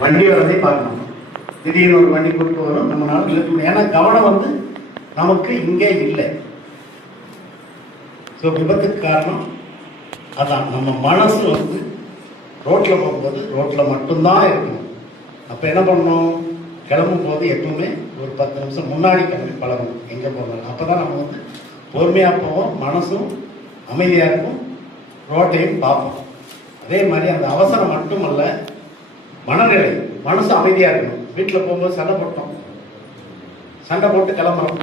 வண்டி வரதை பார்க்கணும். திடீர்னு ஒரு வண்டி கூட்டு வரும், நம்மளால நிறுத்த. ஏன்னா கவனம் வந்து நமக்கு இங்கே இல்லை. ஸோ விபத்துக்கு காரணம் அதான். நம்ம மனசு வந்து ரோட்டில் போகும்போது ரோட்டில் மட்டும்தான் இருக்கணும். அப்போ என்ன பண்ணணும், கிளம்பும் போது எப்பவுமே ஒரு 10 நிமிஷம் முன்னாடி கிளம்பி பழகணும் எங்கே போகணும். அப்போ தான் நம்ம வந்து பொறுமையாக போவோம், மனசும் அமைதியாக இருக்கும், ரோட்டையும் பார்ப்போம். அதே மாதிரி அந்த அவசரம் மட்டுமல்ல, மனநிலை, மனசு அமைதியாக இருக்கணும். வீட்டில் போகும்போது சண்டை போட்டு கிளம்புறோம்,